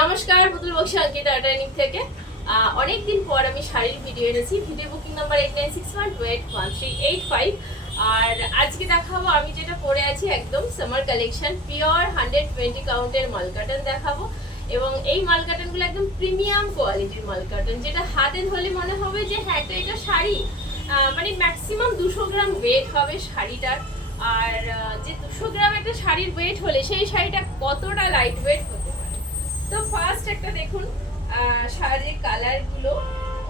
নমস্কার, পুতুল বক্সি অঙ্কিতা আর্টাইনিক থেকে অনেকদিন পর আমি শাড়ির ভিডিও এনেছি। Video booking number 8961281385। আর আজকে দেখাবো আমি যেটা পরে আছি, একদম সামার কালেকশন, পিওর 120 কাউন্টের মাল কাটন দেখাবো। এবং এই মাল কাটনগুলো একদম প্রিমিয়াম কোয়ালিটির মাল কাটন, যেটা হাতে ধরলে মনে হবে যে হ্যাঁ এটা শাড়ি। মানে ম্যাক্সিমাম 200 গ্রাম ওয়েট হবে শাড়িটার। আর যে 200 গ্রাম একটা শাড়ির ওয়েট হলে সেই শাড়িটা কতটা লাইট ওয়েট হতে পারে। তো ফার্স্ট একটা দেখুন, শাড়ির কালারগুলো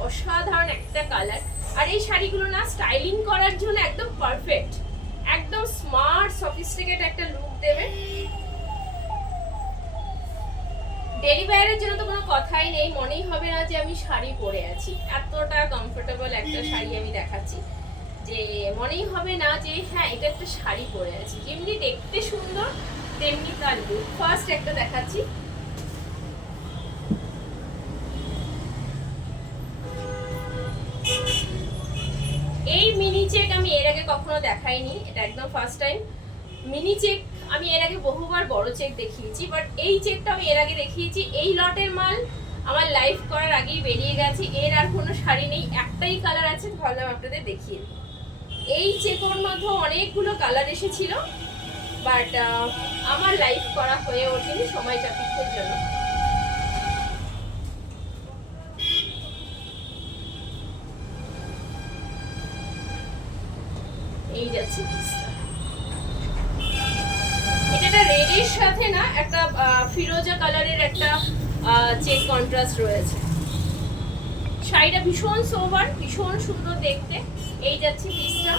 অসাধারণ একটা কালার। আর এই শাড়িগুলো না স্টাইলিং করার জন্য একদম পারফেক্ট, একদম স্মার্ট সফিস্টিকেট একটা লুক দেবে। ডেলি ওয়্যারের জন্য তো কোনো কথাই নেই, মনেই হবে না যে আমি শাড়ি পরে আছি। এতটা কমফোর্টেবল একটা শাড়ি আমি দেখাচ্ছি যে মনেই হবে না যে হ্যাঁ এটা একটা শাড়ি পরে আছি। যেমনি দেখতে সুন্দর তেমনি তার লুক। ফার্স্ট একটা দেখাচ্ছি, এই মিনি চেক আমি এর আগে কখনো দেখাইনি, এটা একদম ফার্স্ট টাইম। মিনি চেক আমি এর আগে বহুবার বড় চেক দেখিয়েছি, বাট এই চেকটা আমি এর আগে দেখিয়েছি। এই লটের মাল আমার লাইভ করার আগেই বেরিয়ে গেছে, এর আর কোনো শাড়ি নেই, একটাই কালার আছে, ভাবলাম আপনাদের দেখিয়ে দিই। এই চেকের মধ্যে অনেকগুলো কালার এসেছিল, বাট আমার লাইভ করা হয়ে ওঠেনি সময় চাপিক্ষের জন্য। এই যাচ্ছে এটা রেডের সাথে না একটা ফিরোজা কালারের একটা চেক কন্ট্রাস্ট রয়েছে। শাড়িটা ভীষণ সোবার, ভীষণ সুন্দর দেখতে। এই যাচ্ছে পিসটা।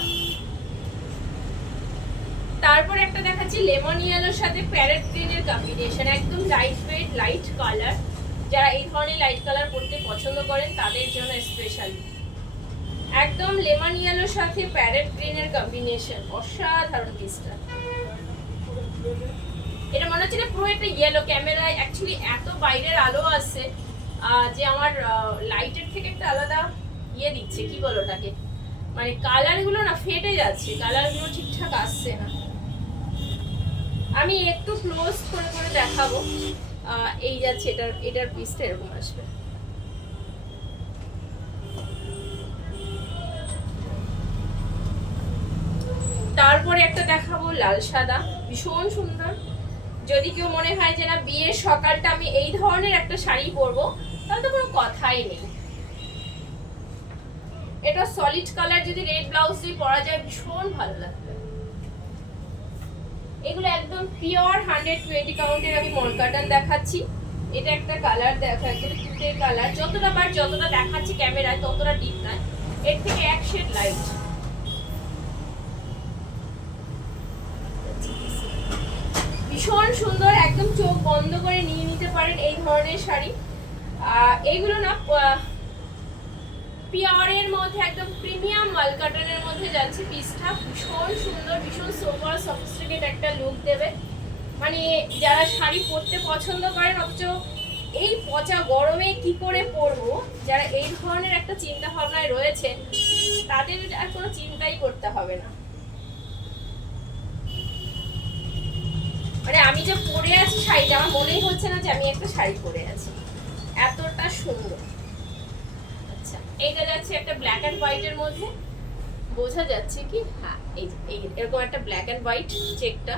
তারপর একটা দেখাচ্ছি লেমন ইয়েলোর সাথে প্যারেট গ্রিনের কম্বিনেশন, একদম লাইট ওয়েট লাইট কালার। যারা এই ধরনের লাইট কালার পরতে পছন্দ করেন তাদের জন্য স্পেশালি। একদম লেমন ইয়েলোর সাথে প্যারেট গ্রিনের কম্বিনেশন, অসাধারণ পিসটা। এটা মনে হচ্ছে না পুরো একটা ইয়েলো। ক্যামেরায় অ্যাকচুয়ালি এত বাইরের আলো আসছে যে আমার লাইটের থেকে একটা আলাদা ইয়ে দিচ্ছে, কি বলো ওটাকে, মানে কালারগুলো না ফেটে যাচ্ছে, কালারগুলো ঠিকঠাক আসছে না। আমি একটু ক্লোজ করে করে দেখাবো। এই যাচ্ছে এটার পিসটা এরকম আসবে। তারপরে একটা দেখাবো লাল সাদা, ভীষণ সুন্দর। যদি কেউ মনে হয় যে না বিয়ের সকালটা আমি এই ধরনের একটা শাড়ি পরবো, তাহলে তো কোনো কথাই নেই। এটা সলিড কালার, যদি রেড ব্লাউজ দিয়ে পরা যায় ভীষণ ভালো লাগবে। এগুলো একদম পিওর 120 কাউন্টের আমি মল কাটন দেখাচ্ছি। এটা একটা কালার দেখো, একদম তুতের কালার। যতটা দেখাচ্ছি ক্যামেরায় ততটা ডিপ নয়, এর থেকে এক শেড লাইট। ভীষণ সুন্দর, একদম চোখ বন্ধ করে নিয়ে নিতে পারেন এই ধরনের শাড়ি। এইগুলো না পিওরের মধ্যে একদম প্রিমিয়াম মাল কাটনের মধ্যে যাচ্ছে পিসটা। ভীষণ সুন্দর, ভীষণ সোবার সফিস্টিকেট একটা লুক দেবে। মানে যারা শাড়ি পরতে পছন্দ করেন অথচ এই পচা গরমে কি করে পরবো, যারা এই ধরনের একটা চিন্তা ভাবনায় রয়েছে তাদের আর কোনো চিন্তাই করতে হবে না। মানে আমি যে পরে আছি শাড়িটা, আমার মনেই হচ্ছে না যে আমি একটা শাড়ি পরে আছি, এতটা সুন্দর। আচ্ছা, এইটা যাচ্ছে একটা ব্ল্যাক অ্যান্ড হোয়াইটের মধ্যে, বোঝা যাচ্ছে কি? হ্যাঁ, এই এরকম একটা ব্ল্যাক অ্যান্ড হোয়াইট চেকটা।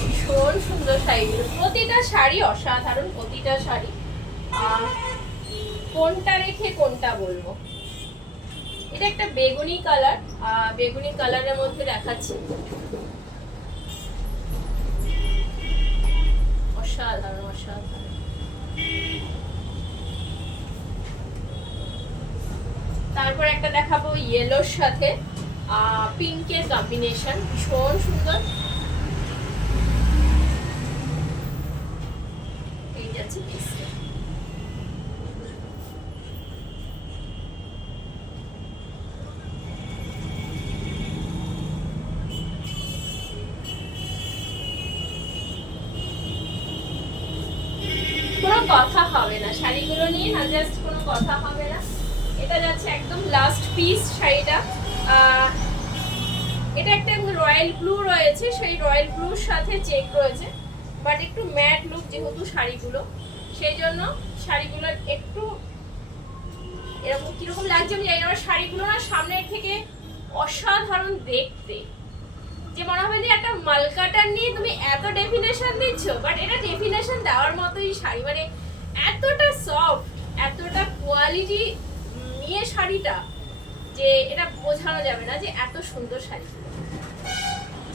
ভীষণ সুন্দর শাড়িগুলো, প্রতিটা শাড়ি অসাধারণ, প্রতিটা শাড়ি। কোনটা রেখে কোনটা বলবো। এটা একটা বেগুনি কালার, বেগুনি কালারের মধ্যে দেখাচ্ছি, অসাধারণ অসাধারণ। তারপর একটা দেখাবো ইয়েলোর সাথে পিঙ্কের কম্বিনেশন, ভীষণ সুন্দর। এই যাচ্ছে পিসটা। কোনো কথা হবে না শাড়িগুলো নিয়ে, না জাস্ট কোনো কথা হবে না। এটা যাচ্ছে একদম লাস্ট পিস শাড়িটা। এটা একটা রয়্যাল ব্লু রয়েছে, সেই রয়্যাল ব্লুর সাথে চেক রয়েছে, বাট একটু ম্যাট লুক যেহেতু শাড়িগুলো, সেই জন্য শাড়িগুলো একটু এরকম কিরকম লাগছে আমি জানি না। আমার শাড়িগুলো না সামনের থেকে অসাধারণ দেখতে, যে মনে হবে যে একটা মালকাটান নিয়ে তুমি এত ডেফিনেশন দিচ্ছ, বাট এটা ডেফিনেশন দেওয়ার মতোই শাড়ি, মানে এতটা সফট, এতটা কোয়ালিটি নিয়ে শাড়িটা, যে এটা বোঝানো যাবে না যে এত সুন্দর শাড়ি।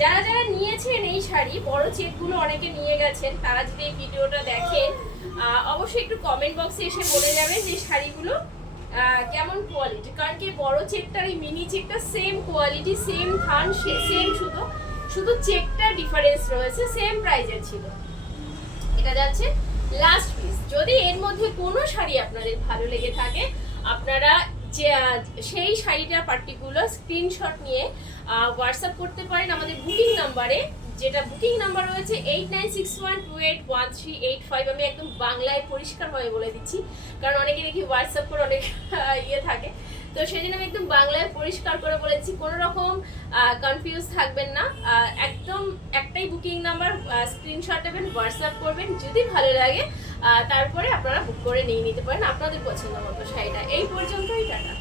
যারা যারা নিয়েছেন এই শাড়ি, বড় চেকগুলো অনেকে নিয়ে গেছেন, তারা যদি এই ভিডিওটা দেখেন অবশ্যই একটু কমেন্ট বক্সে এসে বলে যাবেন যে শাড়িগুলো কেমন কোয়ালিটি। কারণ কি বড় চেকটার এই মিনি চেকটা সেম কোয়ালিটি, সেম থান, সেম শুধু চেকটা ডিফারেন্স রয়েছে, সেম প্রাইজের ছিল। এটা যাচ্ছে লাস্ট পিস। যদি এর মধ্যে কোনো শাড়ি আপনাদের ভালো লেগে থাকে, আপনারা সেই শাড়িটার পার্টিকুলার স্ক্রিনশট নিয়ে হোয়াটসঅ্যাপ করতে পারেন আমাদের বুকিং নাম্বারে, যেটা বুকিং নাম্বার রয়েছে 8961281385। আমি একদম বাংলায় পরিষ্কারভাবে বলে দিচ্ছি, কারণ অনেকে দেখি হোয়াটসঅ্যাপ করে অনেক থাকে, তো সেই জন্য আমি একদম বাংলায় পরিষ্কার করে বলেছি, কোনো রকম কনফিউজ থাকবেন না। একদম একটাই বুকিং নাম্বার, স্ক্রিনশট দেবেন, হোয়াটসঅ্যাপ করবেন, যদি ভালো লাগে তারপরে আপনারা বুক করে নিয়ে নিতে পারেন আপনাদের পছন্দ মতো শাড়িটা। এই পর্যন্তই, টাটা।